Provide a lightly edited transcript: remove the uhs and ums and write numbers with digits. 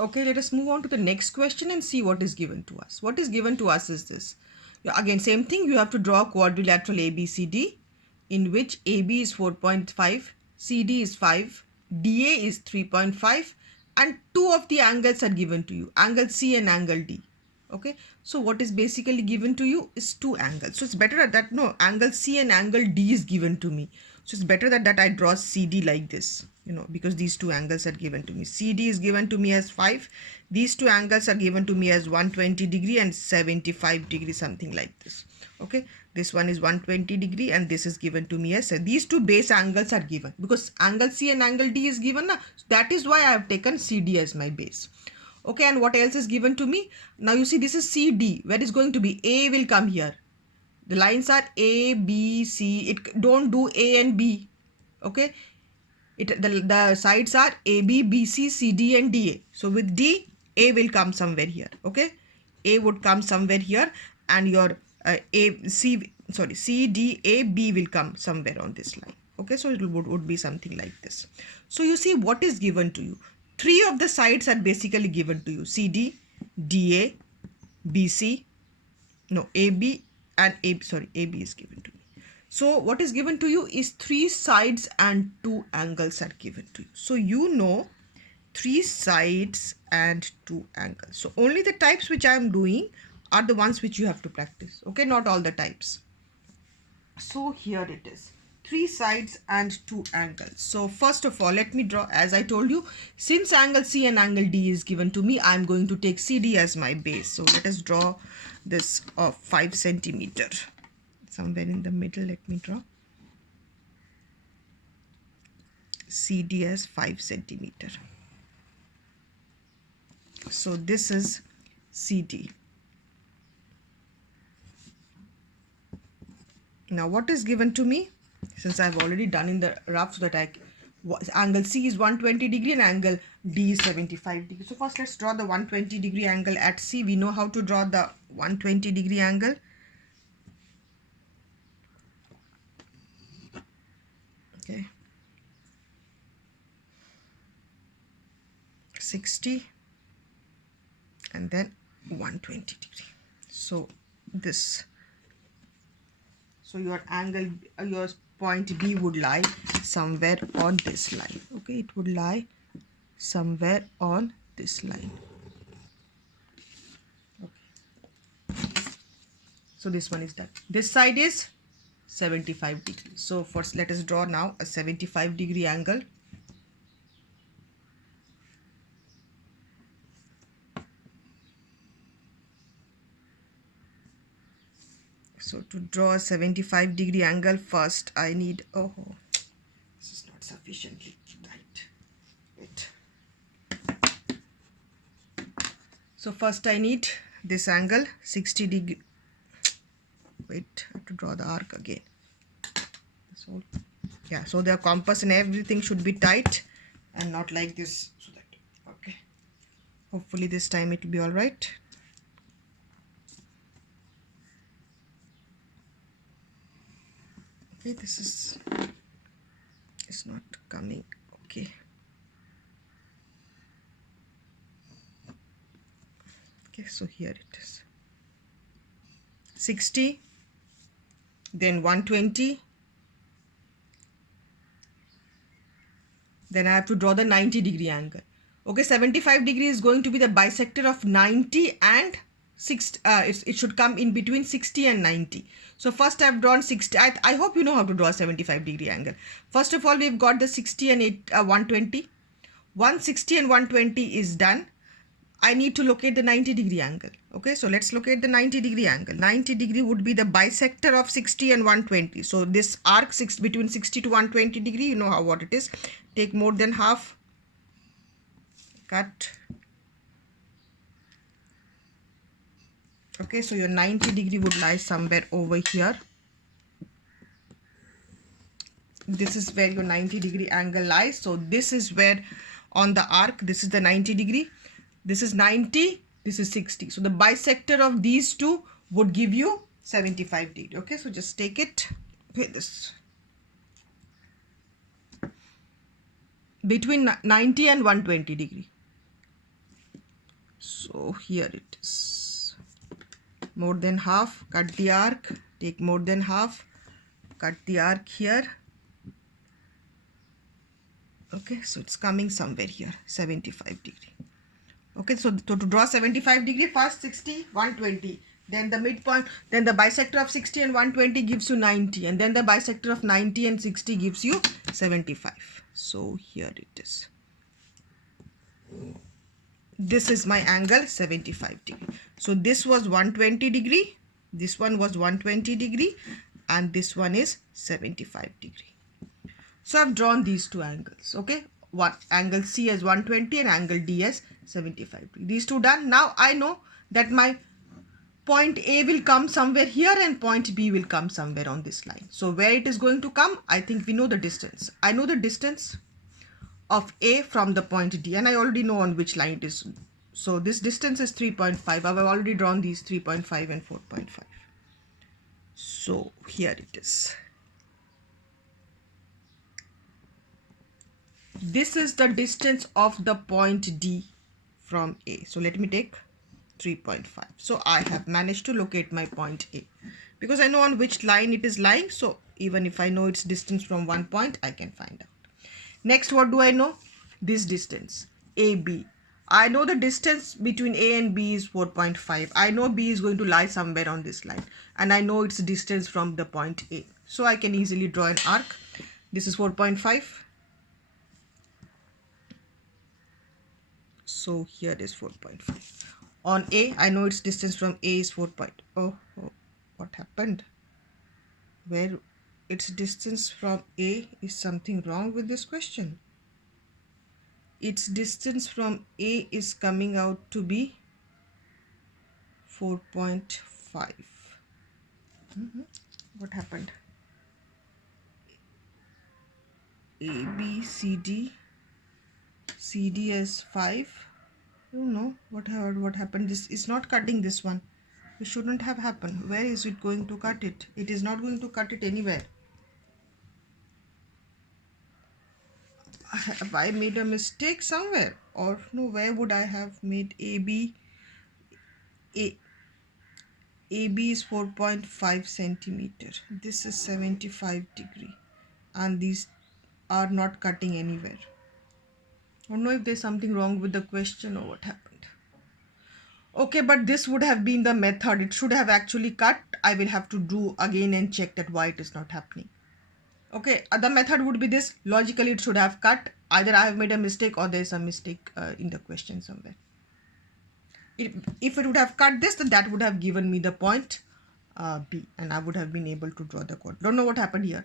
Okay, let us move on to the next question and see what is given to us. What is given to us is this. Again, same thing, you have to draw a quadrilateral ABCD in which AB is 4.5, CD is 5, DA is 3.5 and two of the angles are given to you, angle C and angle D. Okay, so what is basically given to you is two angles. So it's better that no, angle C and angle D is given to me. So it's better that I draw CD like this, because these two angles are given to me. CD is given to me as 5. These two angles are given to me as 120 degree and 75 degree, something like this. Okay, this one is 120 degree and this is given to me as these two base angles are given because angle C and angle D is given. So that is why I have taken CD as my base. Okay, and what else is given to me? Now you see this is CD. Where is going to be? A will come here. The lines are A, B, C. It don't do A and B. Okay, the sides are AB, BC, CD and DA. So with D, A will come somewhere here. Okay, A would come somewhere here and your C, D, A, B will come somewhere on this line. Okay, so it would be something like this. So you see what is given to you. Three of the sides are basically given to you. CD, DA, BC, no, AB and AB is given to me. So what is given to you is three sides and two angles are given to you. So you know three sides and two angles. So only the types which I am doing are the ones which you have to practice. Okay, not all the types. So here it is. Three sides and two angles. So first of all, let me draw, as I told you, since angle C and angle D is given to me, I am going to take CD as my base. So let us draw this of 5 centimeter. Somewhere in the middle, let me draw CD as 5 centimeter. So this is CD. Now what is given to me? Since I've already done in the rough so that angle C is 120 degree and angle D is 75 degree. So first let's draw the 120 degree angle at C. We know how to draw the 120 degree angle. Okay. 60 and then 120 degree. So this. So your angle, your point B would lie somewhere on this line. Okay, it would lie somewhere on this line. Okay. So this one is done. This side is 75 degree. So first let us draw now a 75 degree angle. So to draw a 75 degree angle, first I need, this is not sufficiently tight. Wait. So first I need this angle 60 degree. Wait, I have to draw the arc again. So yeah, so the compass and everything should be tight and not like this. So that, okay. Hopefully this time it will be all right. Okay, this is, it's not coming. Okay. Okay, so here it is. 60, then 120. Then I have to draw the 90 degree angle. Okay, 75 degree is going to be the bisector of 90 and 60. It should come in between 60 and 90. So first I have drawn 60. I hope you know how to draw a 75 degree angle. First of all, we've got the 60 and 120. 160 and 120 is done. I need to locate the 90 degree angle. Okay, so let's locate the 90 degree angle. 90 degree would be the bisector of 60 and 120. So this arc between 60 to 120 degree, you know what it is. Take more than half. Cut. Okay, so your 90 degree would lie somewhere over here. This is where your 90 degree angle lies. So this is where on the arc, this is the 90 degree. This is 90, this is 60. So the bisector of these two would give you 75 degree. Okay, so just take it. Okay, this. Between 90 and 120 degree. So here it is. More than half, cut the arc, take more than half, cut the arc here. Okay, so it's coming somewhere here, 75 degree. Okay, so to draw 75 degree, first 60, 120. Then the midpoint, then the bisector of 60 and 120 gives you 90. And then the bisector of 90 and 60 gives you 75. So here it is. This is my angle 75 degree. So this was 120 degree. This one was 120 degree. And this one is 75 degree. So I've drawn these two angles. Okay. One angle C as 120 and angle D as 75 degree. These two done. Now I know that my point A will come somewhere here and point B will come somewhere on this line. So where it is going to come, I think we know the distance. I know the distance of A from the point D and I already know on which line it is. So this distance is 3.5. I've already drawn these 3.5 and 4.5. So here it is. This is the distance of the point D from A. So let me take 3.5. So I have managed to locate my point A because I know on which line it is lying. So even if I know its distance from one point, I can find out. Next, what do I know? This distance, AB. I know the distance between A and B is 4.5. I know B is going to lie somewhere on this line. And I know its distance from the point A. So I can easily draw an arc. This is 4.5. So here is 4.5. On A, I know its distance from A is 4. Oh, what happened? Where its distance from A is something wrong with this question. Its distance from A is coming out to be 4.5. What happened? A, B, C, D. CD as 5. I don't know what happened. This is not cutting this one. It shouldn't have happened. Where is it going to cut it? It is not going to cut it anywhere. Have I made a mistake somewhere? Or no, where would I have made AB? AB is 4.5 centimeter. This is 75 degree. And these are not cutting anywhere. I don't know if there's something wrong with the question or what happened. Okay, but this would have been the method. It should have actually cut. I will have to do again and check that why it is not happening. Okay, the method would be this. Logically, it should have cut. Either I have made a mistake or there is a mistake in the question somewhere. If it would have cut this, then that would have given me the point B and I would have been able to draw the chord. Don't know what happened here.